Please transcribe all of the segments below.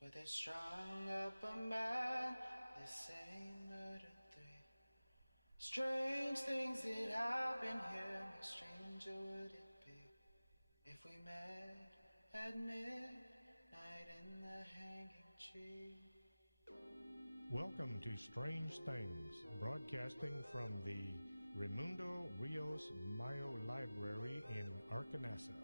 Where they strung up a man, they say murder three. Strange things that happen here, how stranger would it be if we met at midnight in the hanging tree? Welcome to Strange Things, broadcasting from the Raimundo Rios Mayo Library in Arcanasa.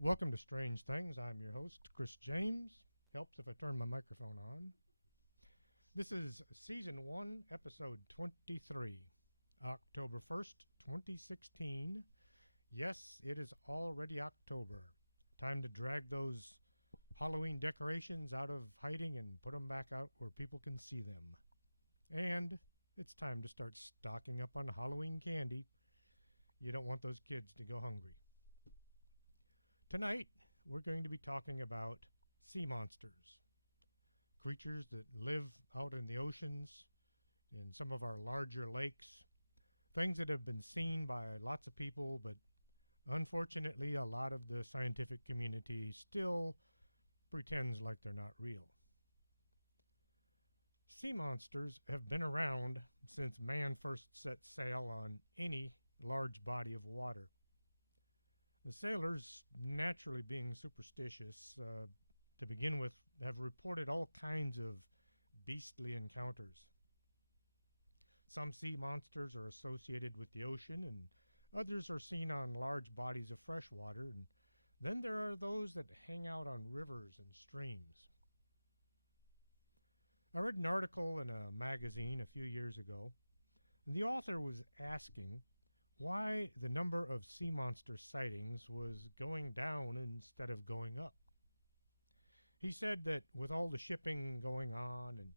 Welcome to Strange Things. I'm your host, Chris James. Helps if I turn my microphone on. This is Season 1, Episode 23, October 1st, 2016. Yes, it is already October. Time to drag those Halloween decorations out of hiding and put them back out where people can see them. And it's time to start stocking up on Halloween candy. You don't want those kids to go hungry. Tonight, we're going to be talking about sea monsters, creatures that live out in the oceans, in some of our larger lakes, things that have been seen by lots of people, but unfortunately, a lot of the scientific community still pretends like they're not real. Sea monsters have been around since man first set sail on any large body of water. The sailors, naturally being superstitious to begin with, have reported all kinds of beastly encounters. Some sea monsters are associated with the ocean, and others are seen on large bodies of fresh water, and then there are those that hang out on rivers and streams. I read an article in a magazine a few years ago, and the author was asking why the number of sea monster sightings was going down instead of going up. He said that with all the shipping going on and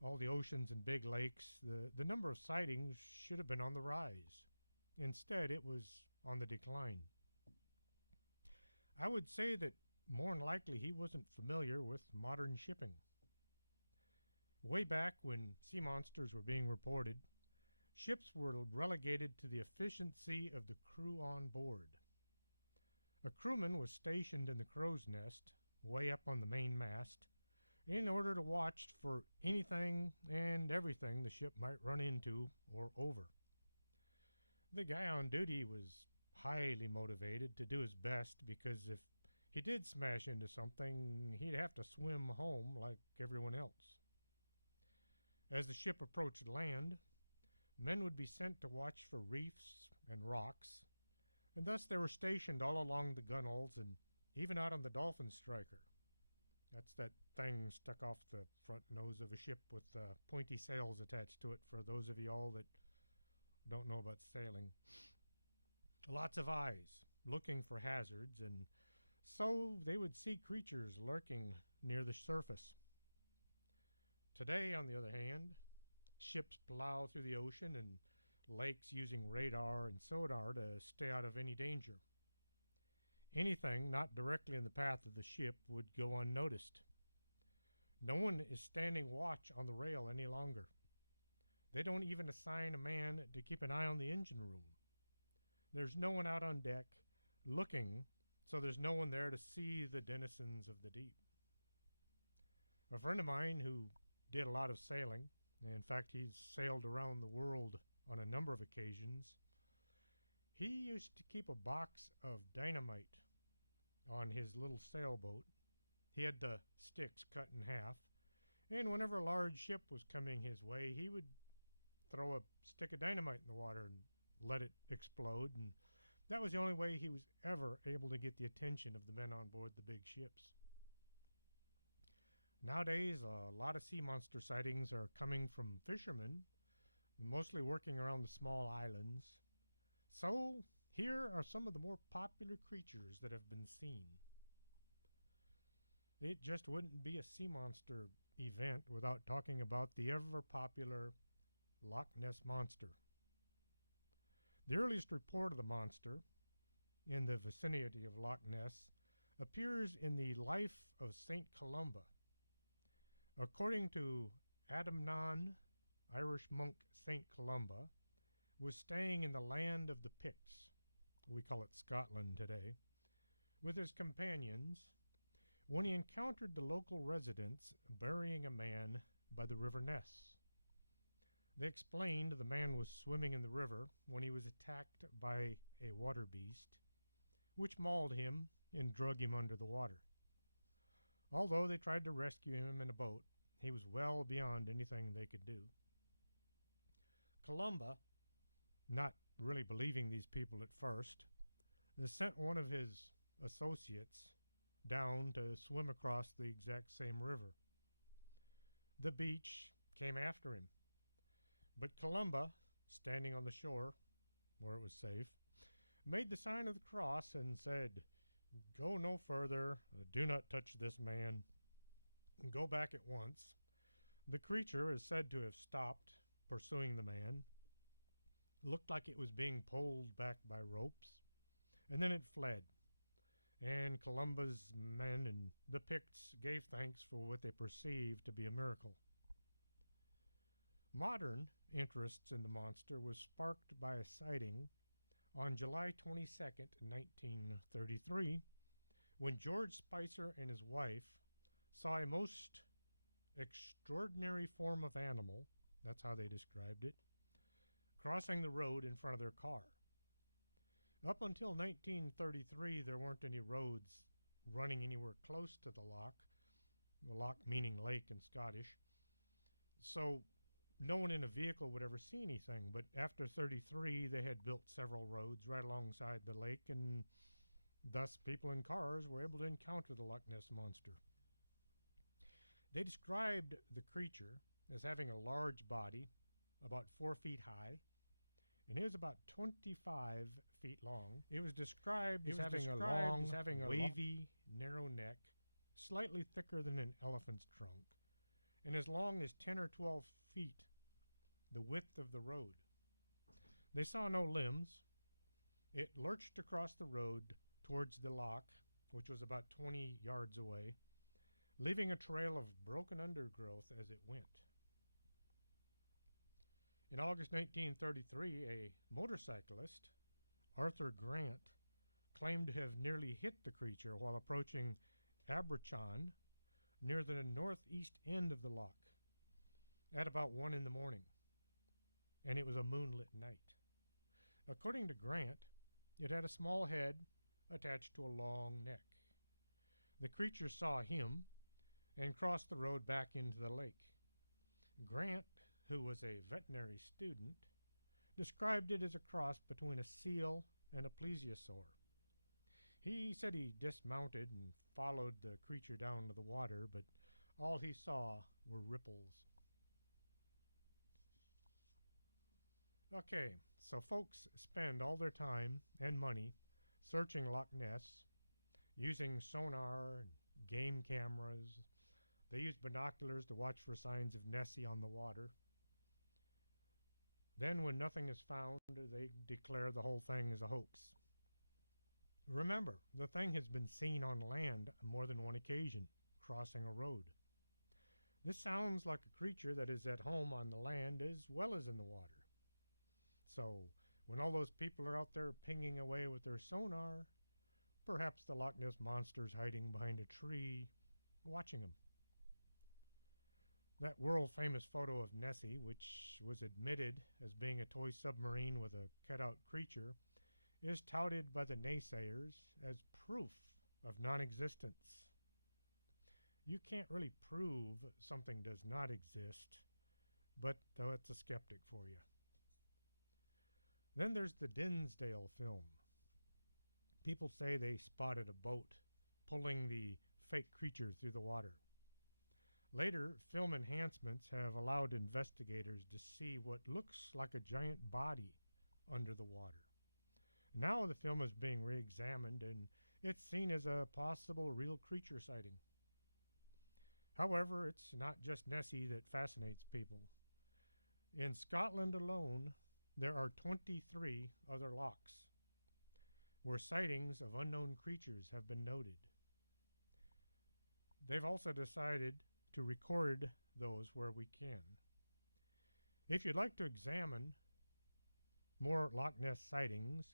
all the oceans and big lakes, the number of sightings should have been on the rise. Instead, it was on the decline. I would say that more than likely he wasn't familiar with modern shipping. Way back when sea monsters were being reported, ships were relegated to the efficiency of the crew on board. A crewman was stationed in the crow's nest, way up on the main mast, in order to watch for anything and everything the ship might run into or over. The guy on duty was highly motivated to do his best because if he did smash into something, he'd have to swim home like everyone else. As the ship approached land, men would be sent to watch for reefs and rocks, and thus they were stationed all along the gunwales and even out on the dolphin striker. That's that thing stuck off the front nose of a ship with pointy sails attached to it for those of y'all that don't know about sailing. Lots of eyes looking for hazards, and so they would see creatures lurking near the surface. Today, on the other hand, ships plow through the ocean and lakes using radar and sonar to stay out of any danger. Anything not directly in the path of the ship would go unnoticed. No one is standing watch on the rail any longer. They don't even assign a man to keep an eye on the engine room. There's no one out on deck looking, so there's no one there to see the denizens of the deep. A friend of mine who did a lot of sailing, in fact, he's sailed around the world on a number of occasions. He used to keep a box of dynamite on his little sailboat. He had the sticks cut in half, and whenever a large ship was coming his way, he would throw a stick of dynamite in the water and let it explode, and that was the only way he was ever able to get the attention of the men on board the big ships. Nowadays, a lot of sea monster sightings are coming from fishermen, mostly working around the small islands. So, here are some of the more popular creatures that have been seen. It just wouldn't be a sea monster event without talking about the ever-popular Loch Ness Monster. The earliest report of the monster, in the vicinity of Loch Ness, appears in the Life of St. Columba. According to Adamnan, Irish monk St. Columba was staying in the land of the Picts, we call it Scotland today, with his companions when he encountered the local residents burying a man by the River Ness. They explained the man was swimming in the river when he was attacked by a water beast, which mauled him and drug him under the water. Although they tried to rescue him in a boat, he was well beyond anything they could do. Columba, not really believing these people at first, sent one of his associates down to swim across the exact same river. The beach came after him, but Columba, standing on the shore where it was safe, made the sign of the cross and said, "Go no further, do not touch this man, go back at once." The creature is said to have stopped pursuing the man. It looked like it was being pulled back by ropes, and then it fled. And Columba's men and the Picts gave thanks for what they perceived to be a miracle. Modern interest in the monster was sparked by a sighting on July 22nd, 1933, when George Spicer and his wife saw a most extraordinary form of animal, that's how they described it, crossing the road in front of their car. Up until 1933, there weren't any roads running anywhere close to the loch meaning lake in Scottish, so no one in a vehicle would ever see anything. But after 33, they had built several roads right alongside the lake, and thus people in cars were able to encounter the Loch Ness Monster. They described the creature as having a large body, about 4 feet high, and it was about 25 feet long. It was described as having a long, wavy, narrow neck, slightly thicker than an elephant's trunk, and as long as 10 or 12 feet, the width of the road. They saw no limbs. It lurched across the road towards the loch, which was about 20 yards away, leaving a trail of broken undergrowth as it went. In August 1933, a motorcyclist, Arthur Grant, claimed to have nearly hit the creature while approaching Aberchan near the northeast end of the loch at about 1 in the morning, and it was a moonlit night. According to Grant, it had a small head attached to a long neck. The creature saw him and crossed the road back into the lake. Grant, who was a veterinary student, described it as a cross between a seal and a plesiosaur. He said he dismounted and followed the creature down to the water, but all he saw were ripples. Okay, so folks spend all their time and money searching Loch Ness, using sonar and game cameras. They use binoculars to watch for signs of Nessie on the water. Then when nothing is found, they declare the whole thing is a hoax. Remember, the thing has been seen on land on more than one occasion, crossing a road. This sounds like a creature that is at home on the land as well as in the water. So, when all those people are out there pinging away with their sonar, perhaps the Loch Ness Monster's hiding behind a tree, watching them. That world-famous photo of Nessie, which was admitted as being a toy submarine with a cut-out creature, is touted by the naysayers as proof of non-existence. You can't really prove something does not exist, but that's a skeptic for you. Then there's the Dinsdale film. People say they spotted a boat pulling the fake creature through the water. Later, film enhancements have allowed investigators to see what looks like a giant body under the water. Now the film is being re-examined and it's seen as a possible real creature sighting. However, it's not just Nessie that fascinates people. In Scotland alone, there are 23 other lochs where sightings of unknown creatures have been noted. They've also decided to record those where we can. If you'd like to examine more Loch Ness sightings,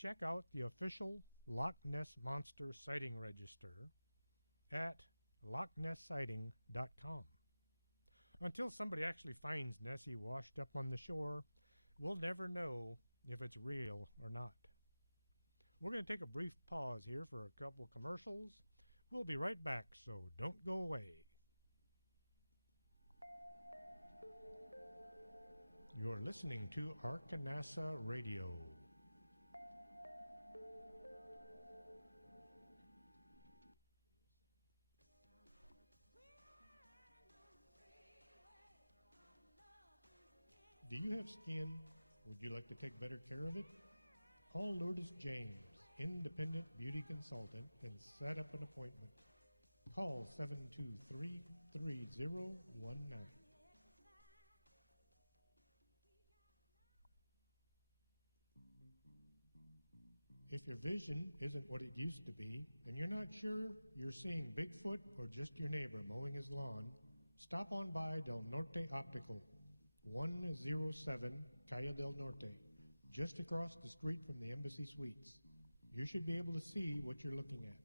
check out the official Loch Ness Monster sighting register at lochnesssighting.com. Until somebody actually finds Nessie washed up on the shore, we'll never know if it's real or not. We're going to take a brief pause here for a couple commercials. We'll be right back, so don't go away. You're listening to Arcanasa Radio. Do you have skin? Would you like to take better care of it? Call Lourdes James, independent beauty consultant, and set up an appointment. Call 723-3019. If your vision isn't what it used to be, and you're not sure you're seeing Bigfoot or just your neighbor mowing his lawn, stop on by Del Norte Optical, 107 Calle del Norte, just across the street from the Embassy Suites. You should be able to see what you're looking at.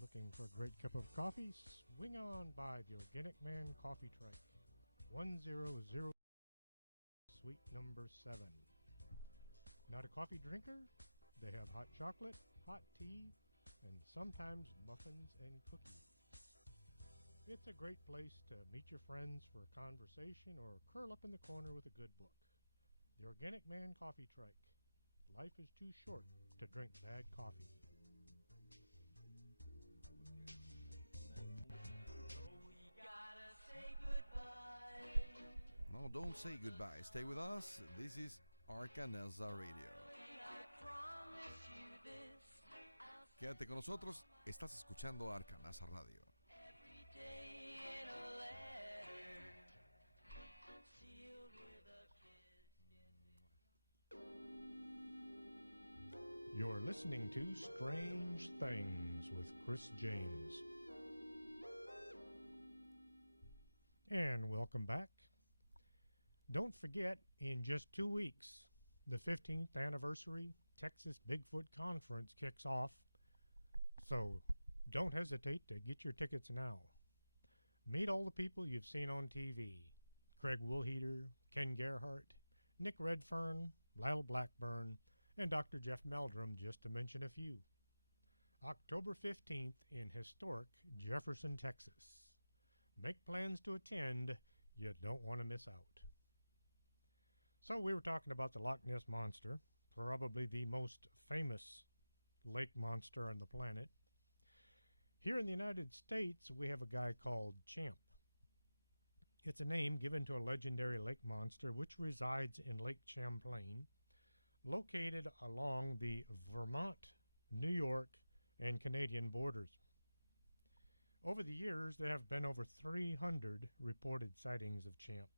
Looking for a great cup of coffee? Swing on by the Organic Man Coffee Truck, 100 Suite number 7. Not a coffee drinker? They have hot chocolate, hot tea, and sometimes muffins and cookies. It's a great place to meet your friends for a conversation or curl up in the corner with a good book. The Organic Man Coffee Trike. Life is too short to drink bad coffee. No, don't say goodbye. Stay with us. This is Arcanasa Radio. Quédate con nosotros. Estás escuchando Arcanasa Radio. You're listening to Strange Things with Chris James. And welcome back. Don't forget, in just 2 weeks, the 15th anniversary Texas Bigfoot Conference kicks off. So don't hesitate to get your tickets now. Meet all the people you've seen on TV. Craig Woolheater, Ken Gerhart, Nick Redfern, Lyle Blackburn, and Dr. Jeff Meldrum, just to mention a few. October 15th in historic Jefferson, Texas. Make plans to attend. You don't want to miss out. So we were talking about the Loch Ness Monster, probably the most famous lake monster on the planet. Here in the United States, we have a guy called Champ. It's a name given to a legendary lake monster which resides in Lake Champlain, located along the Vermont, New York, and Canadian borders. Over the years, there have been over 300 reported sightings of Champ.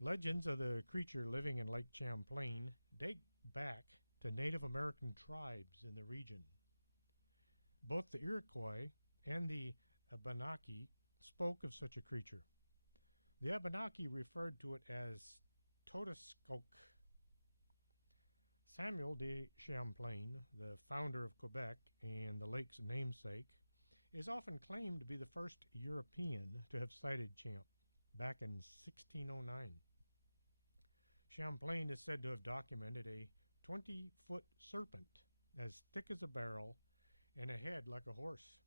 Legends of the creature living in Lake Champlain date back to Native American tribes in the region. Both the Iroquois and the Abenaki spoke of such a creature. The Abenaki referred to it as Toteskoke. Samuel de Champlain, the founder of Quebec and the lake's namesake, is often claimed to be the first European to have sighted Champ back in 1609. Champlain is said to have documented a 20-foot serpent as thick as a barrel and a head like a horse.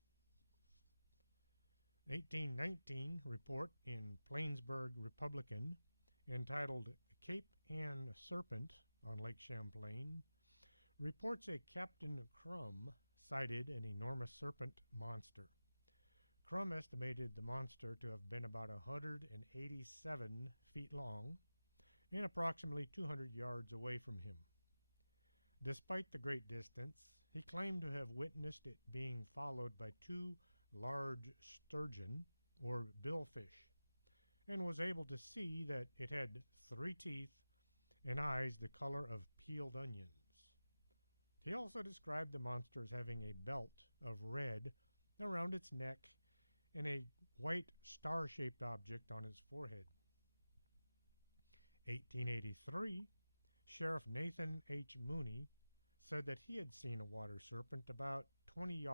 1819 report in Plainsburg Republican entitled Cape Ann Serpent on Lake Champlain reports a Captain Crum sighted an enormous serpent monster. Crum estimated the monster to have been about 187 feet long and approximately 200 yards away from him. Despite the great distance, he claimed to have witnessed it being followed by 2 large sturgeon, or billfish, and was able to see that it had 3 teeth and eyes the color of peeled onions. He also described the monster as having a belt of red around its neck and a white star-shaped object on his forehead. 1883, Sheriff Nathan H. Mooney said that he had seen a water serpent about 20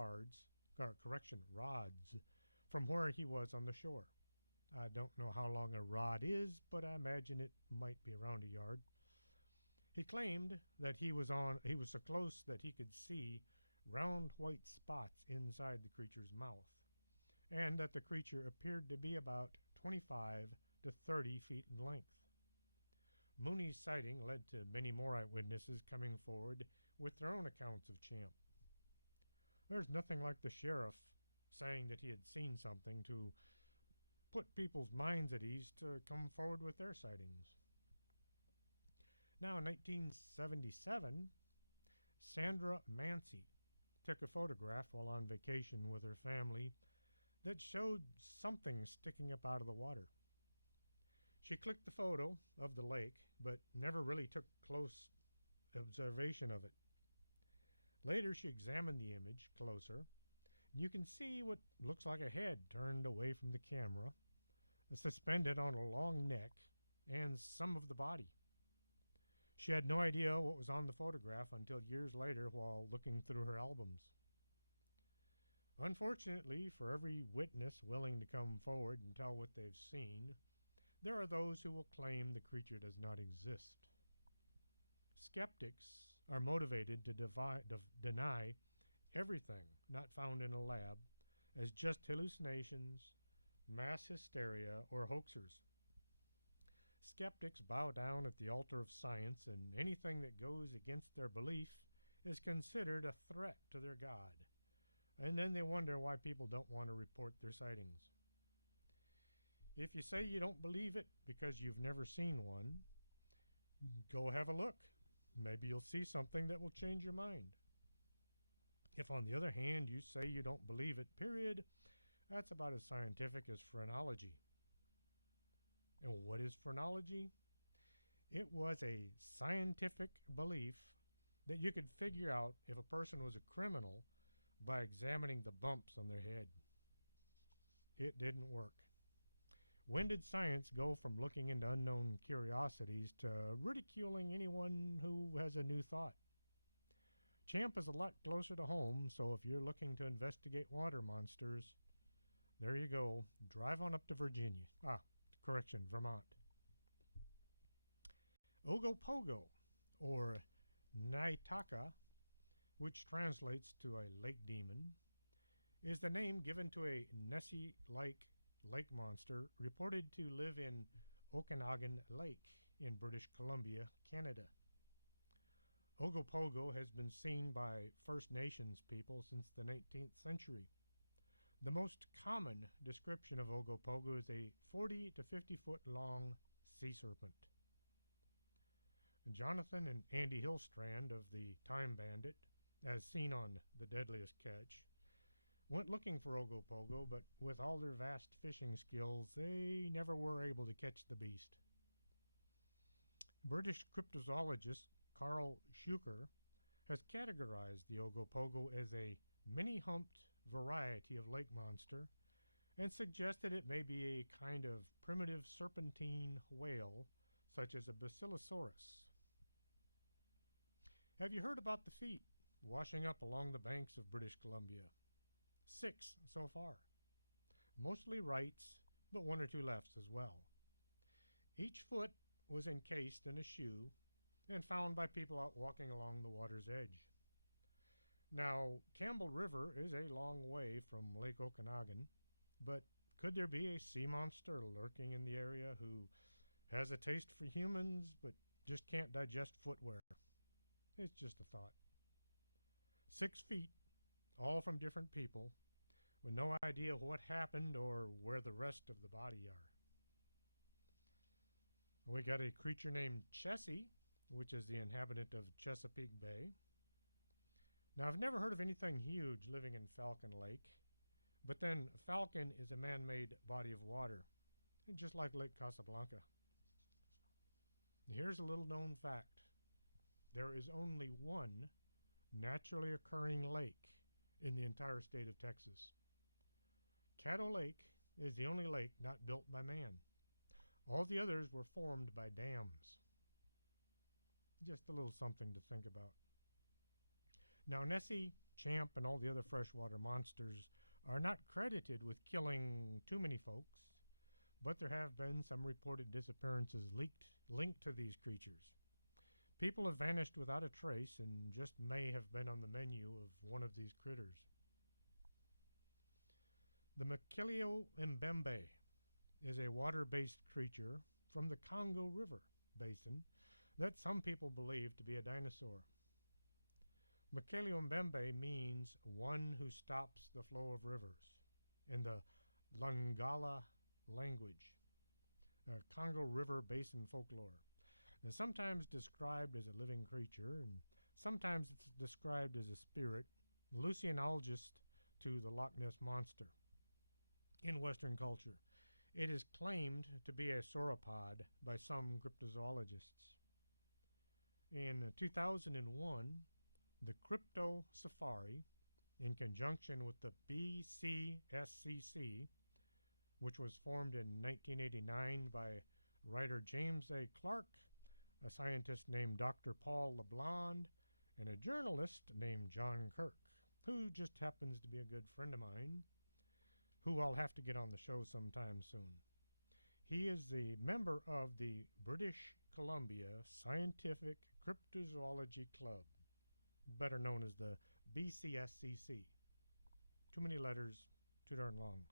rods from where he was on the shore. I don't know how long a rod is, but I imagine it might be around a yard. He claimed that he was so close that he could see round white spots inside the creature's mouth, and that the creature appeared to be about 25 to 30 feet in length. Mooney's sighting led to many more eyewitnesses coming forward with their own accounts of Champ. There's nothing like the sheriff saying that he had seen something to put people's minds at ease to come forward with their sightings. Now, in 1977, Sandra Mancy took a photograph while on vacation with her family that showed something sticking up out of the water. She clicked the photo of the lake, but never really took close observation of it. Later, she examined the image closer, and you can see what looks like a head turned away from the camera, suspended on a long neck, and some of the body. She had no idea what was on the photograph until years later while looking through her albums. Unfortunately, for every witness willing to come forward and tell what they've seen, there are those who will claim the creature does not exist. Skeptics are motivated to deny everything not found in a lab as just hallucinations, mass hysteria, or hoaxers. Skeptics bow down at the altar of science, and anything that goes against their belief is considered a threat to their God. And then they wonder why people don't want to report their sightings. If you say you don't believe it because you've never seen one, go have a look. Maybe you'll see something that will change your mind. If, on the other hand, you say you don't believe it, period, that's about as scientific as phrenology. And what is phrenology? It was a scientific belief that you could figure out if a person was a criminal by examining the bumps on their head. It didn't work. When did science go from looking into unknown curiosities to ridiculing anyone who has a new thought? Champ is a lot closer to home, so if you're looking to investigate water monsters, there you go. Drive on up to Virginia. Vermont. Ogopogo, or Naitaka, which translates to a lake demon, is the name given to a Nessie-like lake monster reported to live in Okanagan Lake in British Columbia, Canada. Ogopogo has been seen by First Nations people since the 19th century. The most common description of Ogopogo is a 40 to 50 foot long sea serpent. Jonathan and Andy Hillstrand of the Time Bandit, as seen on The Deadliest Catch, went looking for Ogopogo, but with all their vast fishing skills, they never were able to catch the beast. British cryptozoologist Carl Schuker has categorized the Ogopogo as a many-humped variety of lake monster and suggested it may be a kind of primitive serpentine whale, such as a basilosaurus. Have you heard about the feet washing up along the banks of British Columbia? 6 so far. Mostly rights, but 1 or 2 lefts as well. Each foot was encased in a shoe and found by people out walking along the water's edge. Now, Campbell River is a long way from Lake Okanagan, but could there be a sea monster lurking in the area who has a taste for humans but just can't digest footwear? It's just a thought. 6 feet, all from different people, with no idea what happened or where the rest of the body are. We got a creature named Chessie, which is the inhabitant of Chesapeake Bay. Now, I've never heard of anything huge living in Falcon Lake, but then Falcon is a man-made body of water, just like Lake Casablanca. Here's a little known fact. There is only one naturally occurring lake in the entire state of Texas. Caddo Lake is the only lake not built by man. All the others were formed by dams. Just a little something to think about. Now, Nessie, Champ, and all the other freshwater monsters are not credited with killing too many folks, but there have been some reported disappearances linked to these creatures. People have vanished without a trace and just may have been on the menu of one of these critters. The Mekilio Mbembe is a water-based creature from the Congo River basin that some people believe to be a dinosaur. Mekilio Mbembe means one who stops the flow of rivers in the Lingala language, Congo River basin folklore. Now, sometimes described as a living creature, and sometimes it's described as a spirit, loosely analogous to the Loch Ness Monster. In Western culture, it is claimed to be a sauropod by some cryptozoologists. In 2001, the Crypto Safari, in conjunction with the BCSCC, which was formed in 1989 by writer James A. Clark, a scientist named Dr. Paul LeBlanc, and a journalist named John Kirk, who just happens to be a good friend of mine, who I'll have to get on the show sometime soon. He is the member of the British Columbia Scientific Cryptozoology Club, better known as the BCSCC. Too many letters, too darn long.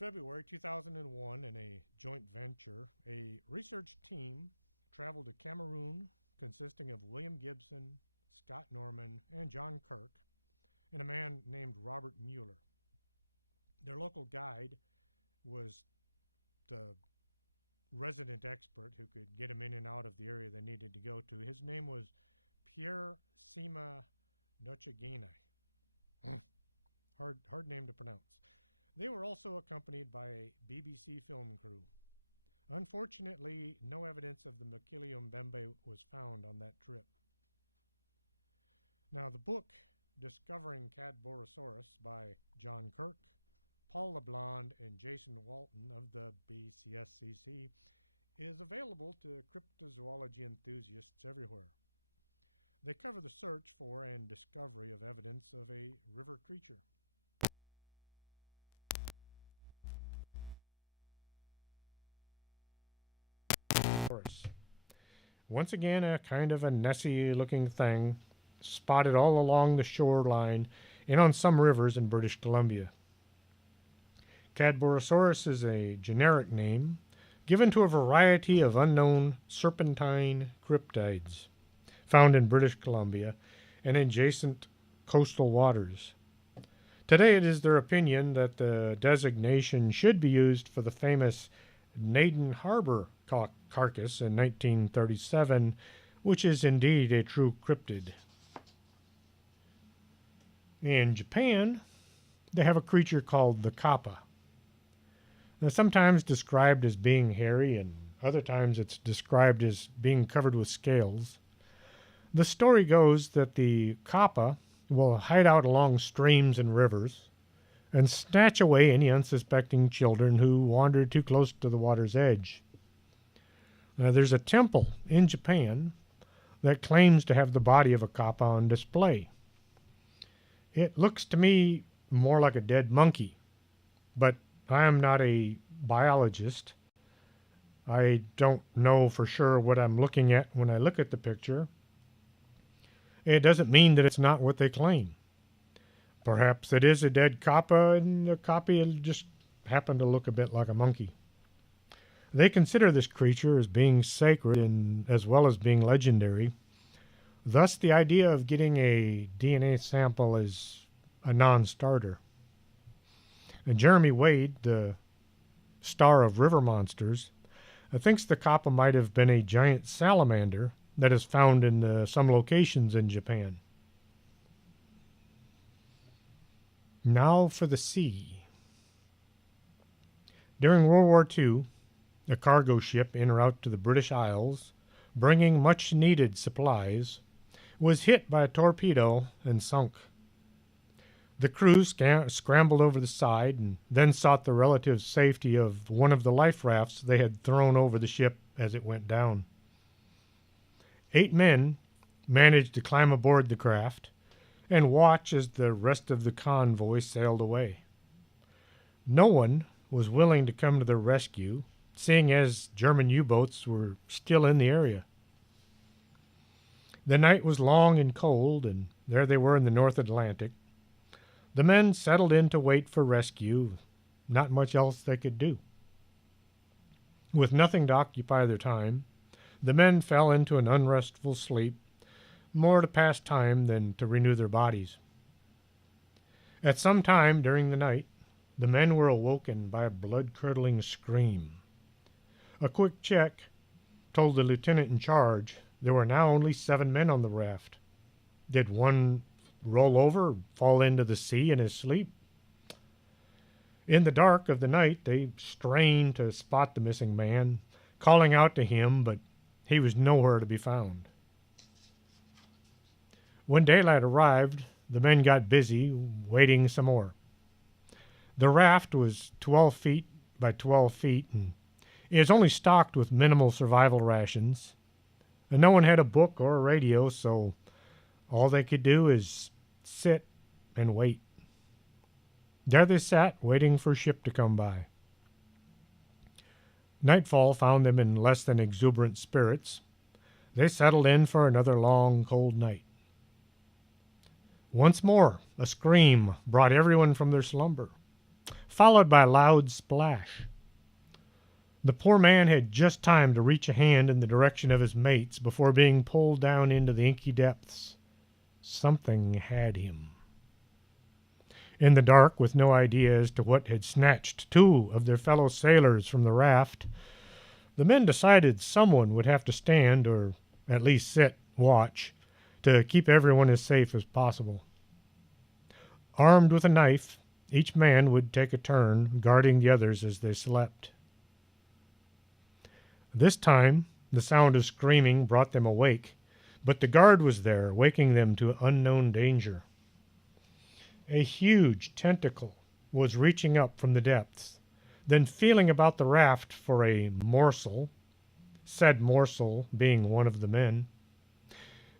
February 2001, in a joint venture, a research team traveled to Cameroon consisting of William Gibson, Scott Norman, and John Kirk, and a man named Robert Mueller. Their local guide was the resident expert who could get them in and out of the area they needed to go to. His name was Pierre Sima Nochegene. Hard name to pronounce. They were also accompanied by a BBC film crew. Unfortunately, no evidence of the Mekilio Mbembe was found on that trip. Now, the book Discovering Cadborosaurus by John Kirk, Paul LeBlanc, and Jason Walton of the BCSCC is available to cryptozoology enthusiasts everywhere. They cover the search for and discovery of evidence of a river creature. Once again, a kind of a Nessie-looking thing spotted all along the shoreline and on some rivers in British Columbia. Cadborosaurus is a generic name given to a variety of unknown serpentine cryptids found in British Columbia and adjacent coastal waters. Today it is their opinion that the designation should be used for the famous Naden Harbor carcass in 1937, which is indeed a true cryptid. In Japan, they have a creature called the kappa. Now, sometimes described as being hairy, and other times it's described as being covered with scales. The story goes that the kappa will hide out along streams and rivers and snatch away any unsuspecting children who wander too close to the water's edge. Now, there's a temple in Japan that claims to have the body of a kappa on display. It looks to me more like a dead monkey, but I am not a biologist. I don't know for sure what I'm looking at when I look at the picture. It doesn't mean that it's not what they claim. Perhaps it is a dead kappa and the kappa just happened to look a bit like a monkey. They consider this creature as being sacred and as well as being legendary. Thus, the idea of getting a DNA sample is a non-starter. And Jeremy Wade, the star of River Monsters, thinks the kappa might have been a giant salamander that is found in some locations in Japan. Now for the sea. During World War II, a cargo ship en route to the British Isles, bringing much-needed supplies, was hit by a torpedo and sunk. The crew scrambled over the side and then sought the relative safety of one of the life rafts they had thrown over the ship as it went down. 8 men managed to climb aboard the craft and watch as the rest of the convoy sailed away. No one was willing to come to their rescue, seeing as German U-boats were still in the area. The night was long and cold, and there they were in the North Atlantic. The men settled in to wait for rescue. Not much else they could do. With nothing to occupy their time, the men fell into an unrestful sleep, more to pass time than to renew their bodies. At some time during the night, the men were awoken by a blood-curdling scream. A quick check told the lieutenant in charge there were now only 7 men on the raft. Did one roll over, fall into the sea in his sleep? In the dark of the night, they strained to spot the missing man, calling out to him, but he was nowhere to be found. When daylight arrived, the men got busy waiting some more. The raft was 12 feet by 12 feet, and it was only stocked with minimal survival rations. And no one had a book or a radio, so all they could do is sit and wait. There they sat, waiting for a ship to come by. Nightfall found them in less than exuberant spirits. They settled in for another long, cold night. Once more, a scream brought everyone from their slumber, followed by a loud splash. The poor man had just time to reach a hand in the direction of his mates before being pulled down into the inky depths. Something had him. In the dark, with no idea as to what had snatched 2 of their fellow sailors from the raft, the men decided someone would have to stand, or at least sit, watch, to keep everyone as safe as possible. Armed with a knife, each man would take a turn guarding the others as they slept. This time, the sound of screaming brought them awake, but the guard was there, waking them to unknown danger. A huge tentacle was reaching up from the depths, then feeling about the raft for a morsel, said morsel being one of the men.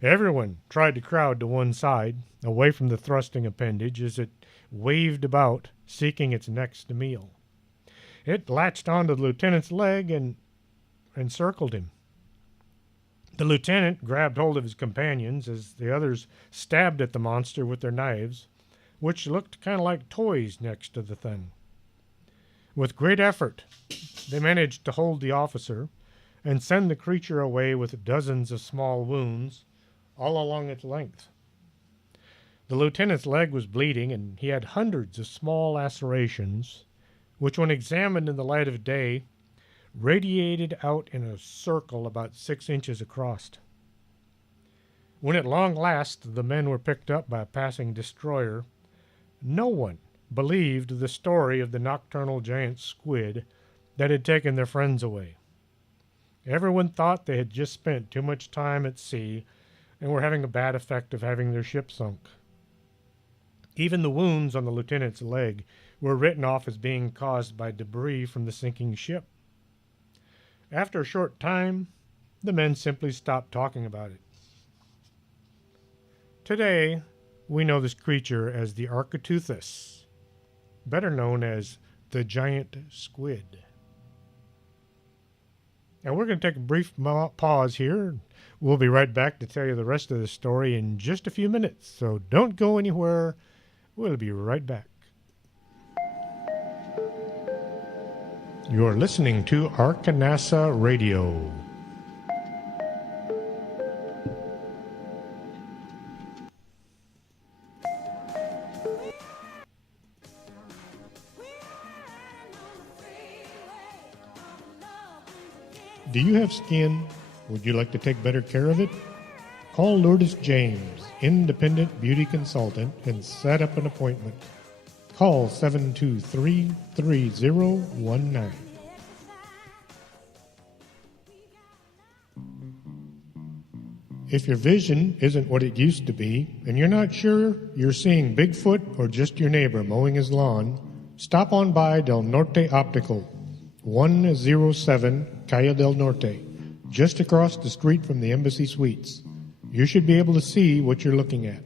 Everyone tried to crowd to one side, away from the thrusting appendage, as it waved about, seeking its next meal. It latched onto the lieutenant's leg and encircled him. The lieutenant grabbed hold of his companions as the others stabbed at the monster with their knives, which looked kind of like toys next to the thing. With great effort, they managed to hold the officer and send the creature away with dozens of small wounds all along its length. The lieutenant's leg was bleeding, and he had hundreds of small lacerations, which, when examined in the light of day, radiated out in a circle about 6 inches across. When at long last the men were picked up by a passing destroyer, no one believed the story of the nocturnal giant squid that had taken their friends away. Everyone thought they had just spent too much time at sea and were having a bad effect of having their ship sunk. Even the wounds on the lieutenant's leg were written off as being caused by debris from the sinking ship. After a short time, the men simply stopped talking about it. Today, we know this creature as the Architeuthis, better known as the giant squid. And we're going to take a brief pause here. We'll be right back to tell you the rest of the story in just a few minutes, so don't go anywhere. We'll be right back. You're listening to Arcanasa Radio. Do you have skin? Would you like to take better care of it? Call Lourdes James, independent beauty consultant, and set up an appointment. Call 723-3019. If your vision isn't what it used to be, and you're not sure you're seeing Bigfoot or just your neighbor mowing his lawn, stop on by Del Norte Optical, 107 Calle del Norte, just across the street from the Embassy Suites. You should be able to see what you're looking at.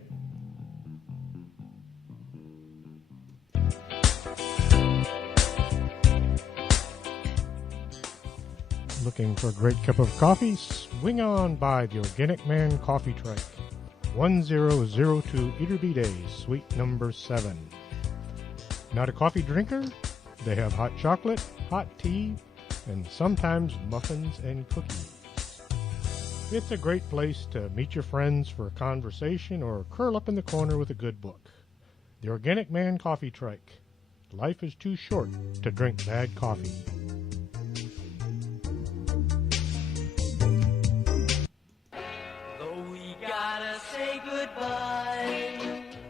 Looking for a great cup of coffee? Swing on by the Organic Man Coffee Truck, 1002 Eaterby Day, suite number 7. Not a coffee drinker? They have hot chocolate, hot tea, and sometimes muffins and cookies. It's a great place to meet your friends for a conversation or curl up in the corner with a good book. The Organic Man Coffee Trike. Life is too short to drink bad coffee.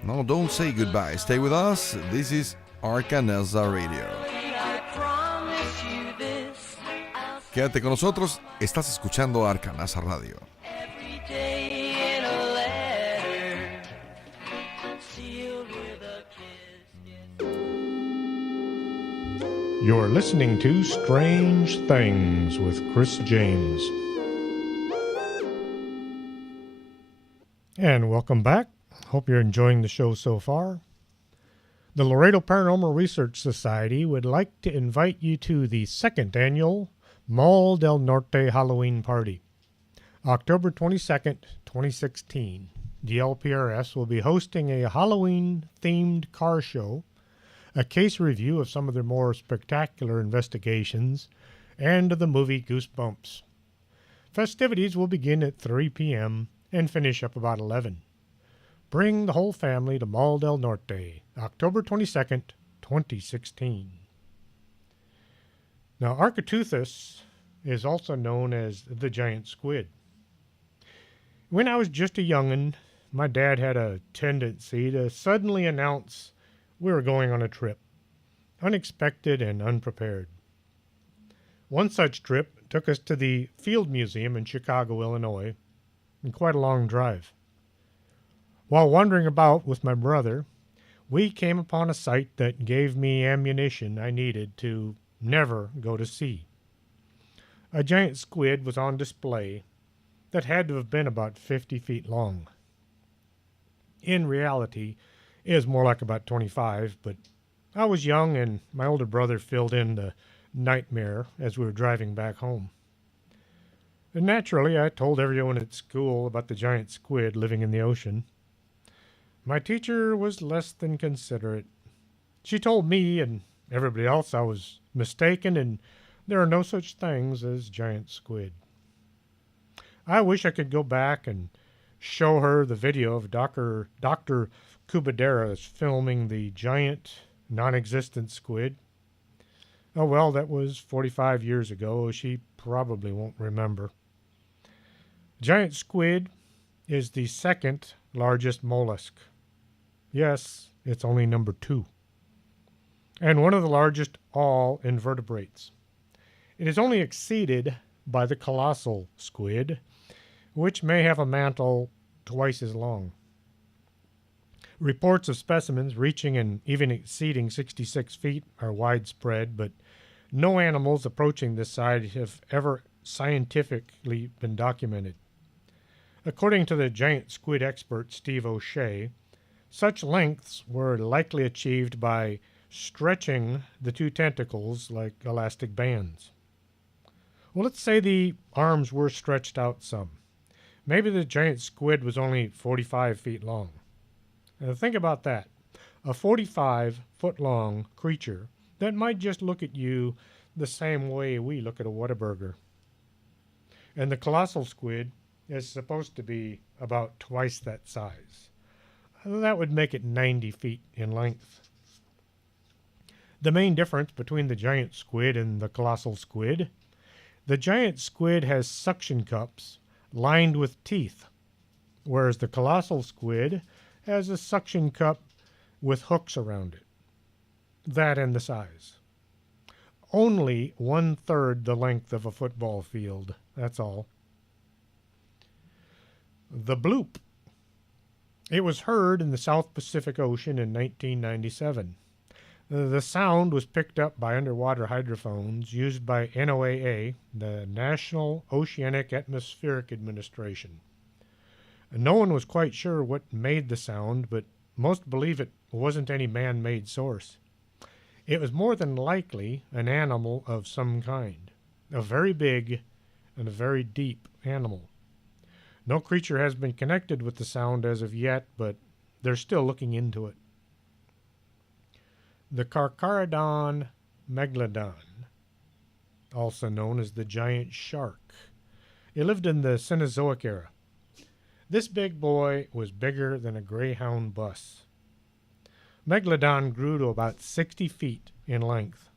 No, don't say goodbye. Stay with us. This is Arcanasa Radio. Quédate con nosotros. Estás escuchando Arcanasa Radio. You're listening to Strange Things with Chris James. And welcome back. Hope you're enjoying the show so far. The Laredo Paranormal Research Society would like to invite you to the second annual Mall del Norte Halloween Party. October 22nd, 2016. The LPRS will be hosting a Halloween-themed car show, a case review of some of their more spectacular investigations, and the movie Goosebumps. Festivities will begin at 3 p.m. and finish up about 11. Bring the whole family to Mall del Norte, October 22nd, 2016. Now, Architeuthis is also known as the giant squid. When I was just a young'un, my dad had a tendency to suddenly announce we were going on a trip, unexpected and unprepared. One such trip took us to the Field Museum in Chicago, Illinois, and quite a long drive. While wandering about with my brother, we came upon a sight that gave me ammunition I needed to never go to sea. A giant squid was on display that had to have been about 50 feet long. In reality, it was more like about 25, but I was young and my older brother filled in the nightmare as we were driving back home. And naturally, I told everyone at school about the giant squid living in the ocean. My teacher was less than considerate. She told me and everybody else I was mistaken and there are no such things as giant squid. I wish I could go back and show her the video of Dr. Cubaderas filming the giant, non-existent squid. Oh well, that was 45 years ago. She probably won't remember. Giant squid is the second largest mollusk. Yes, it's only number 2. And one of the largest all invertebrates. It is only exceeded by the colossal squid, which may have a mantle twice as long. Reports of specimens reaching and even exceeding 66 feet are widespread, but no animals approaching this size have ever scientifically been documented. According to the giant squid expert Steve O'Shea, such lengths were likely achieved by stretching the 2 tentacles like elastic bands. Well, let's say the arms were stretched out some. Maybe the giant squid was only 45 feet long. Now think about that. A 45-foot-long creature that might just look at you the same way we look at a Whataburger. And the colossal squid is supposed to be about twice that size. That would make it 90 feet in length. The main difference between the giant squid and the colossal squid: the giant squid has suction cups lined with teeth, whereas the colossal squid has a suction cup with hooks around it. That and the size. Only 1/3 the length of a football field, that's all. the bloop. It was heard in the South Pacific Ocean in 1997. The sound was picked up by underwater hydrophones used by NOAA, the National Oceanic Atmospheric Administration. No one was quite sure what made the sound, but most believe it wasn't any man-made source. It was more than likely an animal of some kind, a very big and a very deep animal. No creature has been connected with the sound as of yet, but they're still looking into it. The Carcharodon megalodon, also known as the giant shark. It lived in the Cenozoic era. This big boy was bigger than a Greyhound bus. Megalodon grew to about 60 feet in length,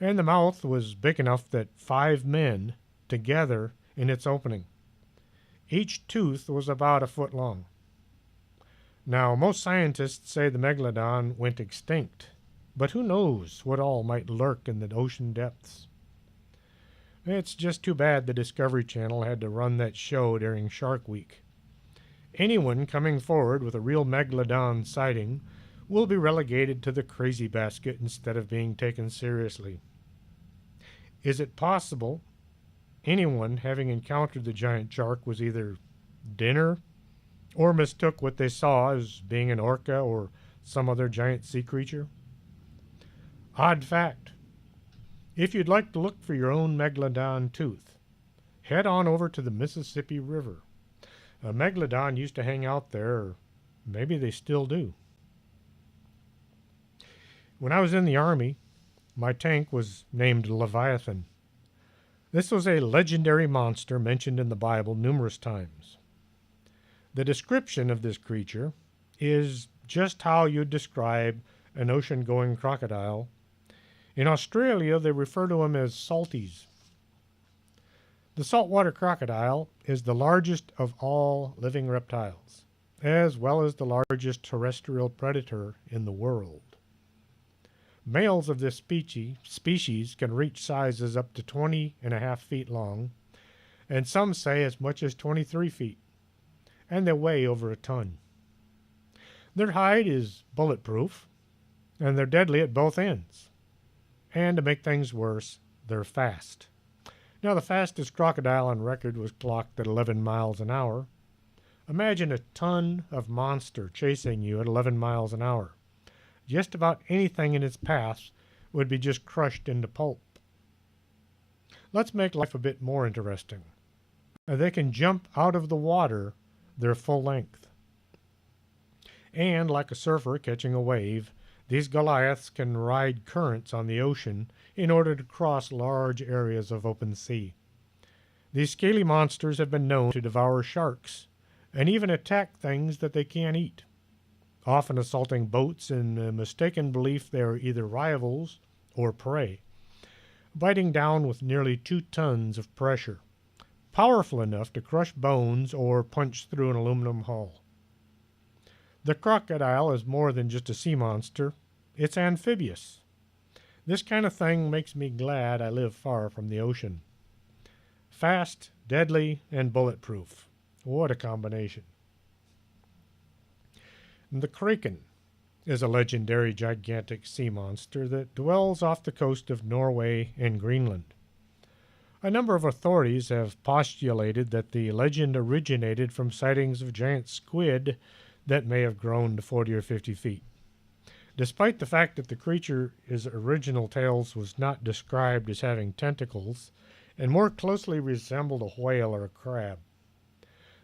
and the mouth was big enough that 5 men together in its opening. Each tooth was about a foot long. Now, most scientists say the megalodon went extinct, but who knows what all might lurk in the ocean depths. It's just too bad the Discovery Channel had to run that show during Shark Week. Anyone coming forward with a real megalodon sighting will be relegated to the crazy basket instead of being taken seriously. Is it possible anyone having encountered the giant shark was either dinner or mistook what they saw as being an orca or some other giant sea creature? Odd fact. If you'd like to look for your own megalodon tooth, head on over to the Mississippi River. A megalodon used to hang out there, or maybe they still do. When I was in the Army, my tank was named Leviathan. This was a legendary monster mentioned in the Bible numerous times. The description of this creature is just how you'd describe an ocean-going crocodile. In Australia, they refer to them as salties. The saltwater crocodile is the largest of all living reptiles, as well as the largest terrestrial predator in the world. Males of this species can reach sizes up to 20.5 feet long, and some say as much as 23 feet, and they weigh over a ton. Their hide is bulletproof, and they're deadly at both ends. And to make things worse, they're fast. Now, the fastest crocodile on record was clocked at 11 miles an hour. Imagine a ton of monster chasing you at 11 miles an hour. Just about anything in its path would be just crushed into pulp. Let's make life a bit more interesting. They can jump out of the water their full length. And like a surfer catching a wave, these Goliaths can ride currents on the ocean in order to cross large areas of open sea. These scaly monsters have been known to devour sharks and even attack things that they can't eat, often assaulting boats in the mistaken belief they are either rivals or prey, biting down with nearly 2 tons of pressure, powerful enough to crush bones or punch through an aluminum hull. The crocodile is more than just a sea monster. It's amphibious. This kind of thing makes me glad I live far from the ocean. Fast, deadly, and bulletproof. What a combination. The kraken is a legendary gigantic sea monster that dwells off the coast of Norway and Greenland. A number of authorities have postulated that the legend originated from sightings of giant squid that may have grown to 40 or 50 feet. Despite the fact that the creature's original tales was not described as having tentacles and more closely resembled a whale or a crab.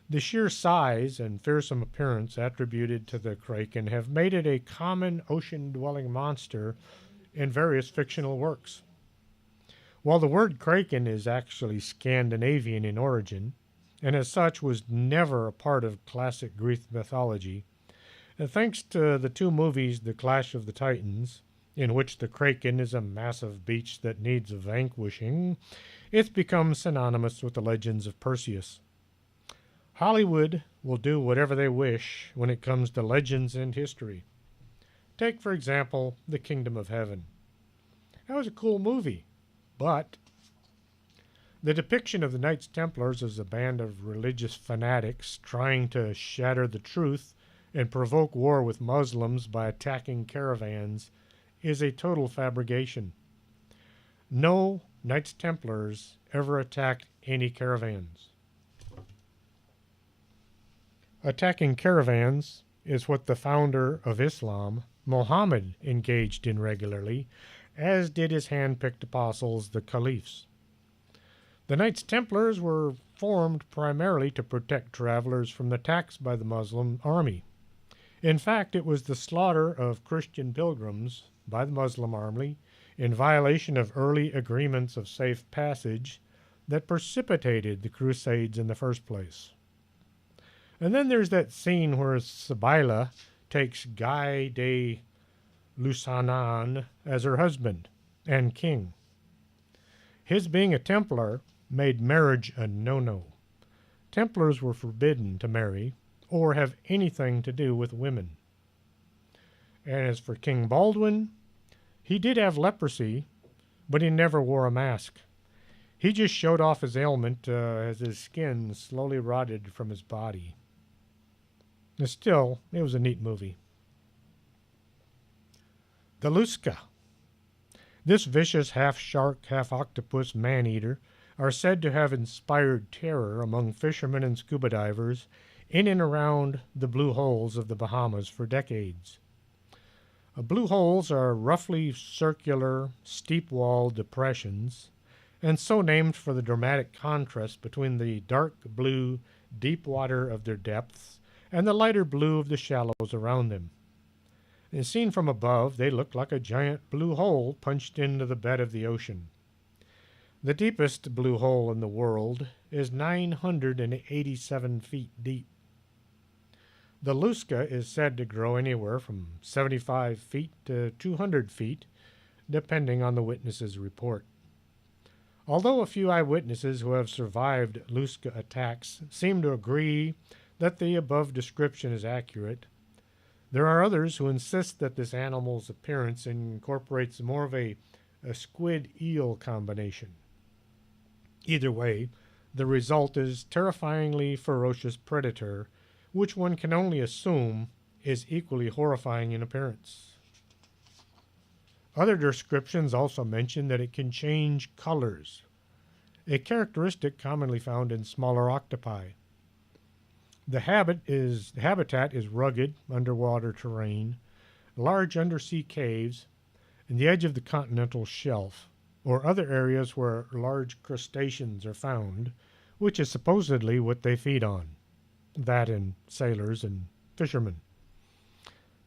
The sheer size and fearsome appearance attributed to the kraken have made it a common ocean-dwelling monster in various fictional works. While the word kraken is actually Scandinavian in origin, and as such was never a part of classic Greek mythology, thanks to the 2 movies The Clash of the Titans, in which the kraken is a massive beach that needs vanquishing, it's become synonymous with the legends of Perseus. Hollywood will do whatever they wish when it comes to legends and history. Take, for example, The Kingdom of Heaven. That was a cool movie, but The depiction of the Knights Templars as a band of religious fanatics trying to shatter the truth and provoke war with Muslims by attacking caravans is a total fabrication. No Knights Templars ever attacked any caravans. Attacking caravans is what the founder of Islam, Muhammad, engaged in regularly, as did his hand-picked apostles, the caliphs. The Knights Templars were formed primarily to protect travelers from attacks by the Muslim army. In fact, it was the slaughter of Christian pilgrims by the Muslim army in violation of early agreements of safe passage that precipitated the Crusades in the first place. And then there's that scene where Sabila takes Guy de Lusignan as her husband and king. His being a Templar made marriage a no-no. Templars were forbidden to marry or have anything to do with women. And as for King Baldwin, he did have leprosy, but he never wore a mask. He just showed off his ailment as his skin slowly rotted from his body. And still, it was a neat movie. The Lusca. This vicious half-shark, half-octopus man-eater are said to have inspired terror among fishermen and scuba divers in and around the blue holes of the Bahamas for decades. Blue holes are roughly circular, steep-walled depressions, and so named for the dramatic contrast between the dark blue, deep water of their depths and the lighter blue of the shallows around them. And seen from above, they look like a giant blue hole punched into the bed of the ocean. The deepest blue hole in the world is 987 feet deep. The Lusca is said to grow anywhere from 75 feet to 200 feet, depending on the witness's report. Although a few eyewitnesses who have survived Lusca attacks seem to agree that the above description is accurate, there are others who insist that this animal's appearance incorporates more of a squid-eel combination. Either way, the result is terrifyingly ferocious predator, which one can only assume is equally horrifying in appearance. Other descriptions also mention that it can change colors, a characteristic commonly found in smaller octopi. The habitat is rugged underwater terrain, large undersea caves, and the edge of the continental shelf, or other areas where large crustaceans are found, which is supposedly what they feed on. That and sailors and fishermen.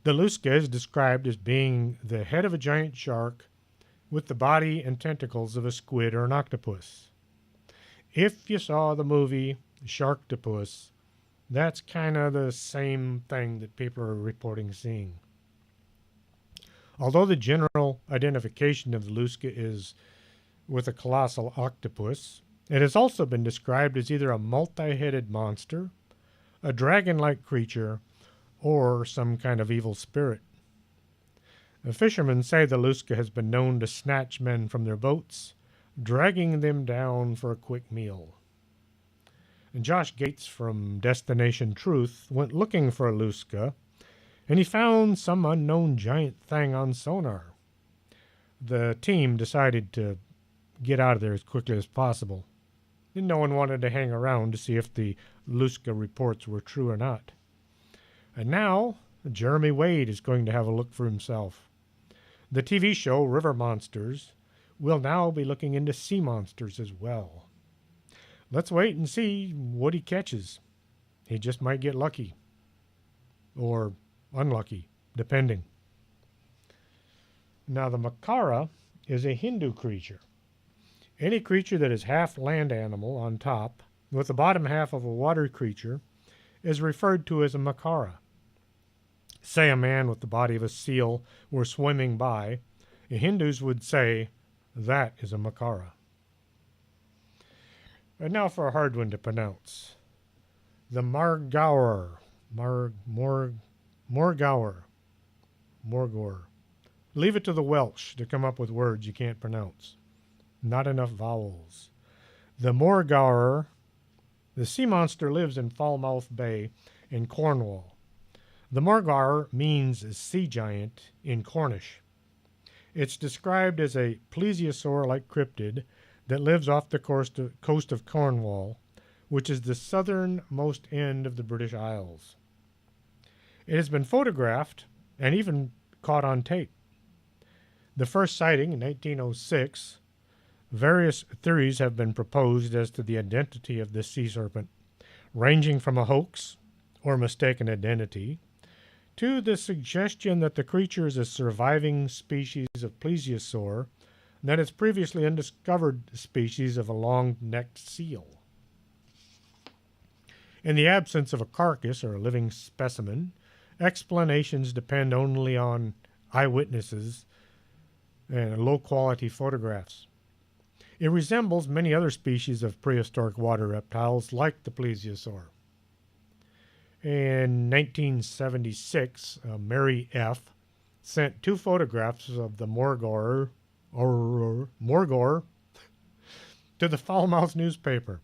The Lusca is described as being the head of a giant shark with the body and tentacles of a squid or an octopus. If you saw the movie Sharktopus, that's kind of the same thing that people are reporting seeing. Although the general identification of the Lusca is with a colossal octopus, it has also been described as either a multi-headed monster, a dragon-like creature, or some kind of evil spirit. The fishermen say the Lusca has been known to snatch men from their boats, dragging them down for a quick meal. And Josh Gates from Destination Truth went looking for a Lusca, and he found some unknown giant thing on sonar. The team decided to get out of there as quickly as possible. And no one wanted to hang around to see if the Lusca reports were true or not. And now, Jeremy Wade is going to have a look for himself. The TV show River Monsters will now be looking into sea monsters as well. Let's wait and see what he catches. He just might get lucky. Or unlucky, depending. Now, the makara is a Hindu creature. Any creature that is half land animal on top, with the bottom half of a water creature, is referred to as a makara. Say a man with the body of a seal were swimming by, the Hindus would say, that is a makara. And now for a hard one to pronounce. The Morgor. Leave it to the Welsh to come up with words you can't pronounce. Not enough vowels. The Morgauer, the sea monster, lives in Falmouth Bay in Cornwall. The Morgauer means sea giant in Cornish. It's described as a plesiosaur-like cryptid that lives off the coast of Cornwall, which is the southernmost end of the British Isles. It has been photographed and even caught on tape. The first sighting in 1906, various theories have been proposed as to the identity of this sea serpent, ranging from a hoax or mistaken identity to the suggestion that the creature is a surviving species of plesiosaur, and that it's previously undiscovered species of a long-necked seal. In the absence of a carcass or a living specimen, explanations depend only on eyewitnesses and low-quality photographs. It resembles many other species of prehistoric water reptiles like the plesiosaur. In 1976, Mary F. sent 2 photographs of the Morgauer to the Falmouth newspaper.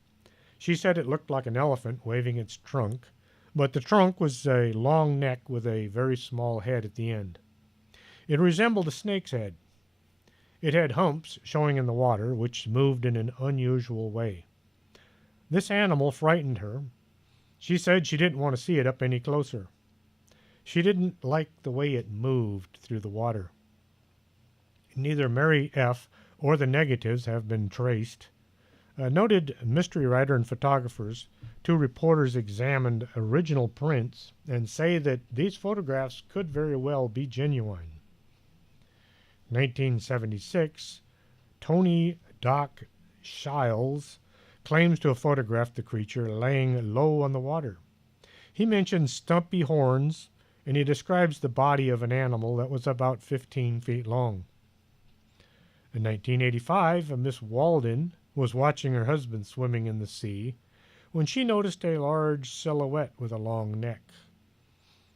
She said it looked like an elephant waving its trunk, but the trunk was a long neck with a very small head at the end. It resembled a snake's head. It had humps showing in the water, which moved in an unusual way. This animal frightened her. She said she didn't want to see it up any closer. She didn't like the way it moved through the water. Neither Mary F. or the negatives have been traced. Noted mystery writer and photographers, 2 reporters examined original prints and say that these photographs could very well be genuine. 1976, Tony Doc Shiles claims to have photographed the creature laying low on the water. He mentions stumpy horns, and he describes the body of an animal that was about 15 feet long. In 1985, Miss Walden was watching her husband swimming in the sea when she noticed a large silhouette with a long neck.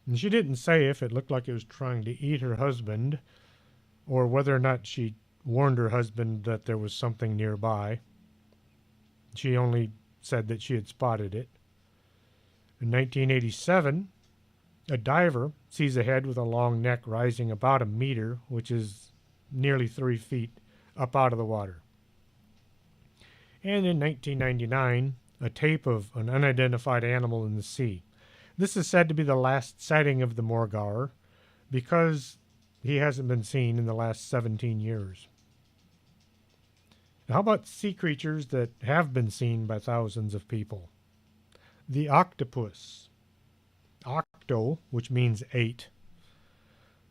And she didn't say if it looked like it was trying to eat her husband or whether or not she warned her husband that there was something nearby. She only said that she had spotted it. In 1987, a diver sees a head with a long neck rising about a meter, which is nearly 3 feet, up out of the water. And in 1999, a tape of an unidentified animal in the sea. This is said to be the last sighting of the Morgauer because he hasn't been seen in the last 17 years. How about sea creatures that have been seen by thousands of people? The octopus. Octo, which means 8.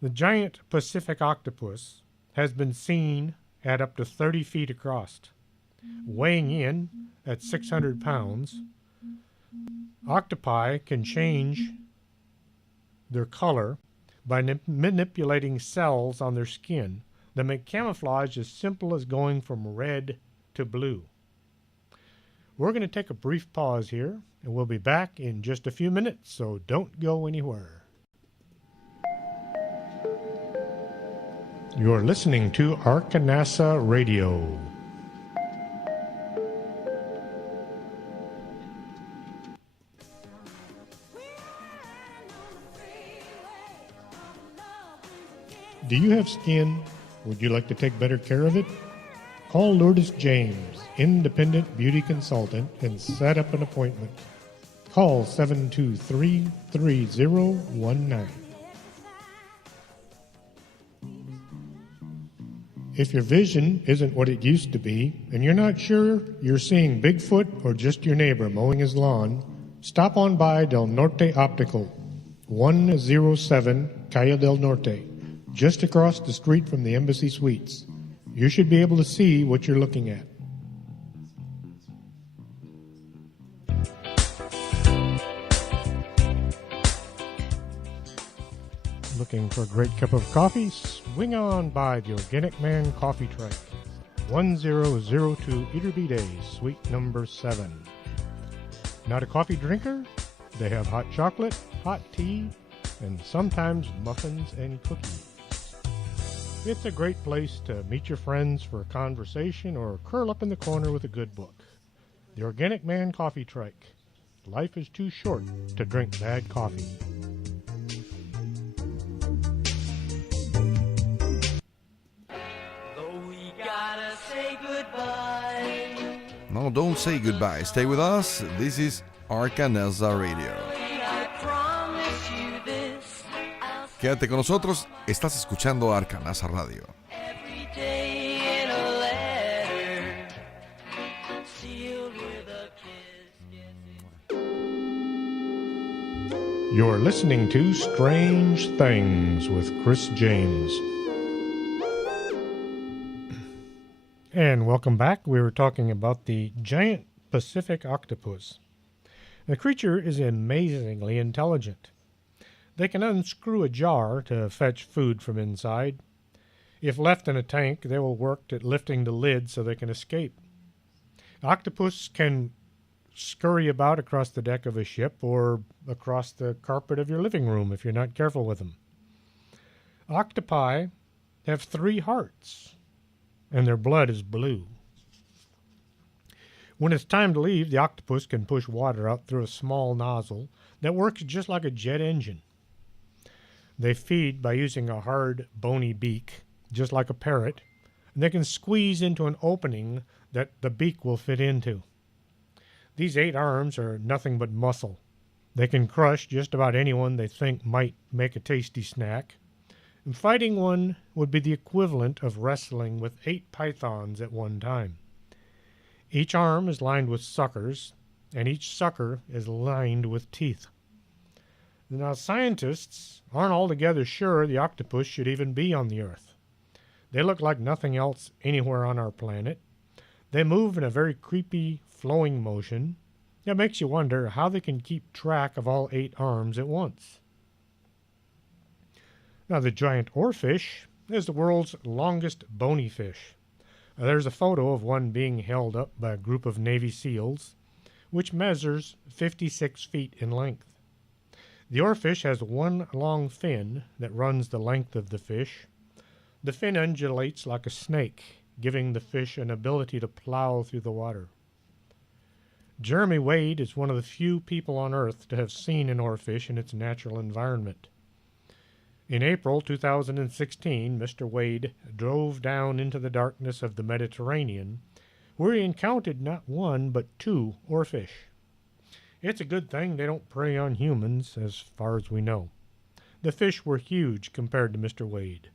The giant Pacific octopus has been seen at up to 30 feet across. Weighing in at 600 pounds, octopi can change their color by manipulating cells on their skin that make camouflage as simple as going from red to blue. We're going to take a brief pause here, and we'll be back in just a few minutes, so don't go anywhere. You're listening to Arcanasa Radio. Do you have skin? Would you like to take better care of it? Call Lourdes James, independent beauty consultant, and set up an appointment. Call 723-3019. If your vision isn't what it used to be, and you're not sure you're seeing Bigfoot or just your neighbor mowing his lawn, stop on by Del Norte Optical, 107 Calle del Norte, just across the street from the Embassy Suites. You should be able to see what you're looking at. Looking for a great cup of coffee? Swing on by the Organic Man Coffee Truck, 1002 Eaterby Day, suite number 7. Not a coffee drinker? They have hot chocolate, hot tea, and sometimes muffins and cookies. It's a great place to meet your friends for a conversation or curl up in the corner with a good book. The Organic Man Coffee Trike. Life is too short to drink bad coffee. No, don't say goodbye. Stay with us. This is Arcanasa Radio. Quédate con nosotros. Estás escuchando Arcanasa Radio. You're listening to Strange Things with Chris James. And welcome back. We were talking about the giant Pacific octopus. The creature is amazingly intelligent. They can unscrew a jar to fetch food from inside. If left in a tank, they will work at lifting the lid so they can escape. Octopus can scurry about across the deck of a ship or across the carpet of your living room if you're not careful with them. Octopi have 3 hearts, and their blood is blue. When it's time to leave, the octopus can push water out through a small nozzle that works just like a jet engine. They feed by using a hard, bony beak, just like a parrot, and they can squeeze into an opening that the beak will fit into. These 8 arms are nothing but muscle. They can crush just about anyone they think might make a tasty snack. And fighting one would be the equivalent of wrestling with 8 pythons at one time. Each arm is lined with suckers, and each sucker is lined with teeth. Now, scientists aren't altogether sure the octopus should even be on the Earth. They look like nothing else anywhere on our planet. They move in a very creepy, flowing motion that makes you wonder how they can keep track of all 8 arms at once. Now, the giant oarfish is the world's longest bony fish. There's a photo of one being held up by a group of Navy SEALs, which measures 56 feet in length. The oarfish has one long fin that runs the length of the fish. The fin undulates like a snake, giving the fish an ability to plow through the water. Jeremy Wade is one of the few people on Earth to have seen an oarfish in its natural environment. In April 2016, Mr. Wade drove down into the darkness of the Mediterranean, where he encountered not one but 2 oarfish. It's a good thing they don't prey on humans, as far as we know. The fish were huge compared to Mr. Wade.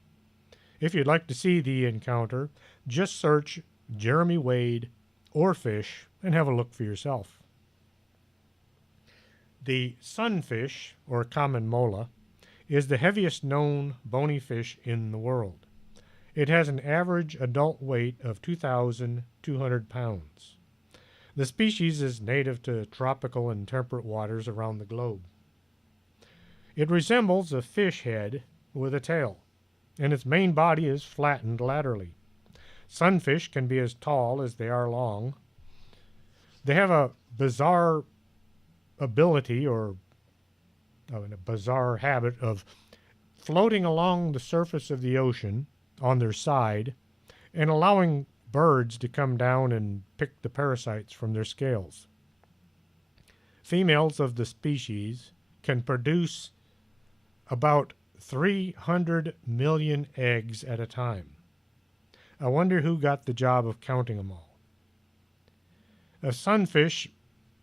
If you'd like to see the encounter, just search Jeremy Wade oarfish and have a look for yourself. The sunfish, or common mola, is the heaviest known bony fish in the world. It has an average adult weight of 2,200 pounds. The species is native to tropical and temperate waters around the globe. It resembles a fish head with a tail, and its main body is flattened laterally. Sunfish can be as tall as they are long. They have a bizarre ability or a bizarre habit of floating along the surface of the ocean on their side and allowing birds to come down and pick the parasites from their scales. Females of the species can produce about 300 million eggs at a time. I wonder who got the job of counting them all. A sunfish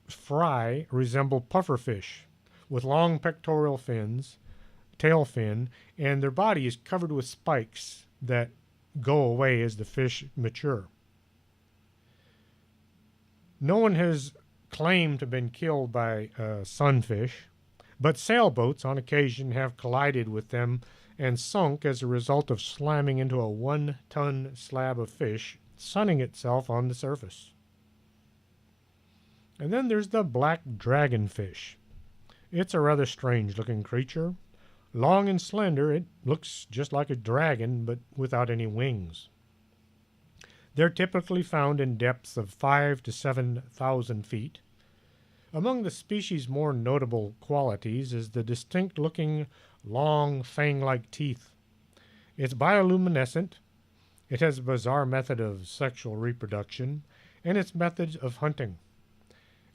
fry resemble pufferfish with long pectoral fins, tail fin, and their body is covered with spikes that go away as the fish mature. No one has claimed to have been killed by sunfish, but sailboats on occasion have collided with them and sunk as a result of slamming into a 1-ton slab of fish sunning itself on the surface. And then there's the black dragonfish. It's a rather strange-looking creature. Long and slender, it looks just like a dragon, but without any wings. They're typically found in depths of 5,000 to 7,000 feet. Among the species' more notable qualities is the distinct-looking, long, fang-like teeth. It's bioluminescent. It has a bizarre method of sexual reproduction, and its methods of hunting.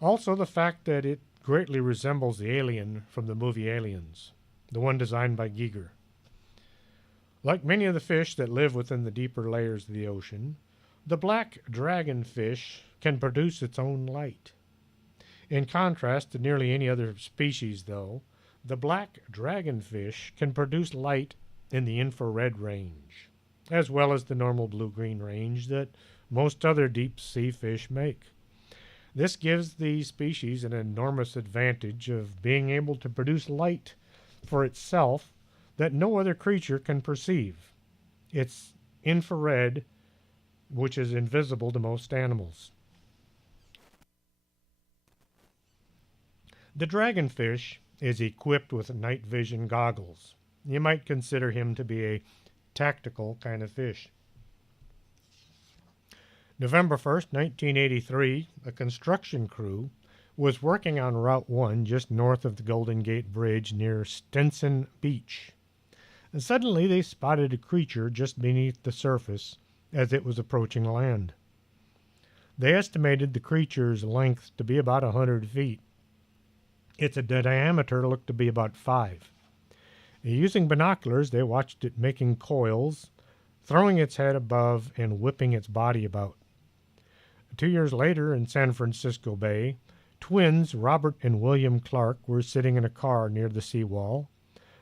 Also, the fact that it greatly resembles the alien from the movie Aliens, the one designed by Giger. Like many of the fish that live within the deeper layers of the ocean, the black dragonfish can produce its own light. In contrast to nearly any other species, though, the black dragonfish can produce light in the infrared range, as well as the normal blue-green range that most other deep-sea fish make. This gives the species an enormous advantage of being able to produce light for itself that no other creature can perceive. It's infrared, which is invisible to most animals. The dragonfish is equipped with night vision goggles. You might consider him to be a tactical kind of fish. November 1st, 1983, a construction crew was working on Route 1 just north of the Golden Gate Bridge near Stinson Beach. And suddenly they spotted a creature just beneath the surface as it was approaching land. They estimated the creature's length to be about 100 feet. Its diameter looked to be about 5. Using binoculars, they watched it making coils, throwing its head above and whipping its body about. 2 years later in San Francisco Bay, twins Robert and William Clark were sitting in a car near the seawall.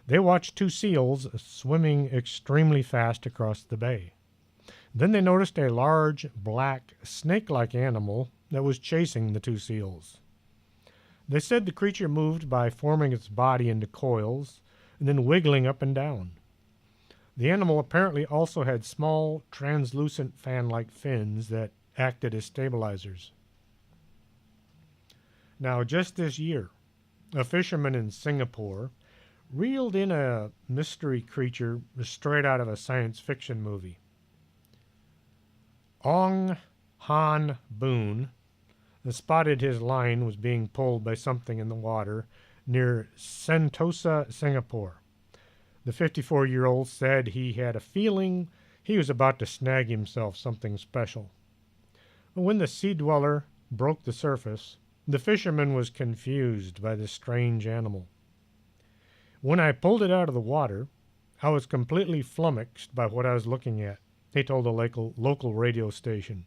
They watched 2 seals swimming extremely fast across the bay. Then they noticed a large, black, snake-like animal that was chasing the 2 seals. They said the creature moved by forming its body into coils and then wiggling up and down. The animal apparently also had small, translucent fan-like fins that acted as stabilizers. Now, just this year, a fisherman in Singapore reeled in a mystery creature straight out of a science fiction movie. Ong Han Boon spotted his line was being pulled by something in the water near Sentosa, Singapore. The 54-year-old said he had a feeling he was about to snag himself something special. When the sea dweller broke the surface, the fisherman was confused by the strange animal. When I pulled it out of the water, I was completely flummoxed by what I was looking at, he told a local radio station.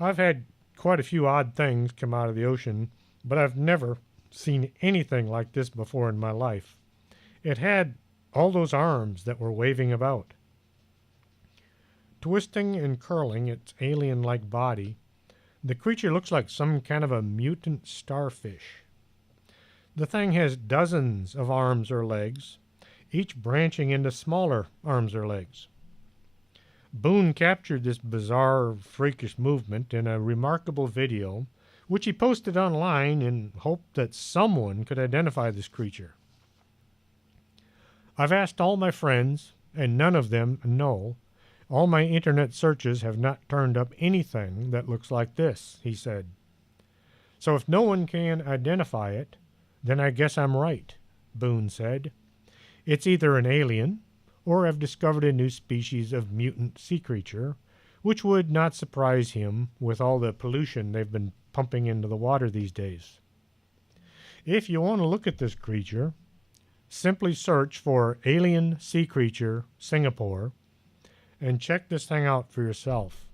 I've had quite a few odd things come out of the ocean, but I've never seen anything like this before in my life. It had all those arms that were waving about. Twisting and curling its alien-like body, the creature looks like some kind of a mutant starfish. The thing has dozens of arms or legs, each branching into smaller arms or legs. Boone captured this bizarre, freakish movement in a remarkable video, which he posted online in hope that someone could identify this creature. I've asked all my friends, and none of them know. All my internet searches have not turned up anything that looks like this, he said. So if no one can identify it, then I guess I'm right, Boone said. It's either an alien, or I've discovered a new species of mutant sea creature, which would not surprise him with all the pollution they've been pumping into the water these days. If you want to look at this creature, simply search for Alien Sea Creature Singapore and check this thing out for yourself.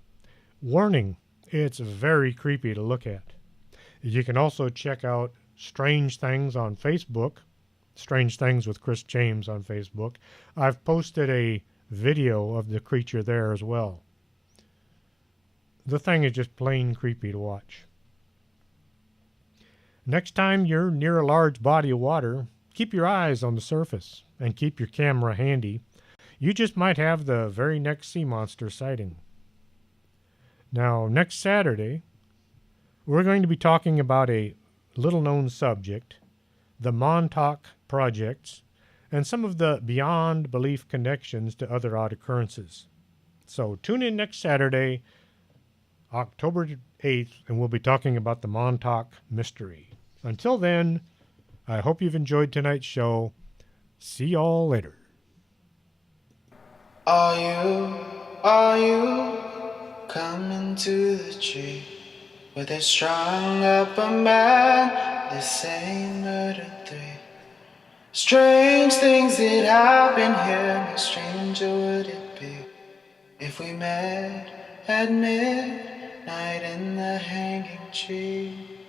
Warning, it's very creepy to look at. You can also check out Strange Things on Facebook, Strange Things with Chris James on Facebook. I've posted a video of the creature there as well. The thing is just plain creepy to watch. Next time you're near a large body of water, keep your eyes on the surface and keep your camera handy. You just might have the very next sea monster sighting. Now, next Saturday, we're going to be talking about a little-known subject, the Montauk projects, and some of the beyond belief connections to other odd occurrences. So tune in next Saturday, October 8th, and we'll be talking about the Montauk mystery. Until then, I hope you've enjoyed tonight's show. See y'all later. Are you coming to the tree? where they strung up a man, they say murder 3. Strange things that happen here, no stranger would it be if we met at midnight in the hanging tree.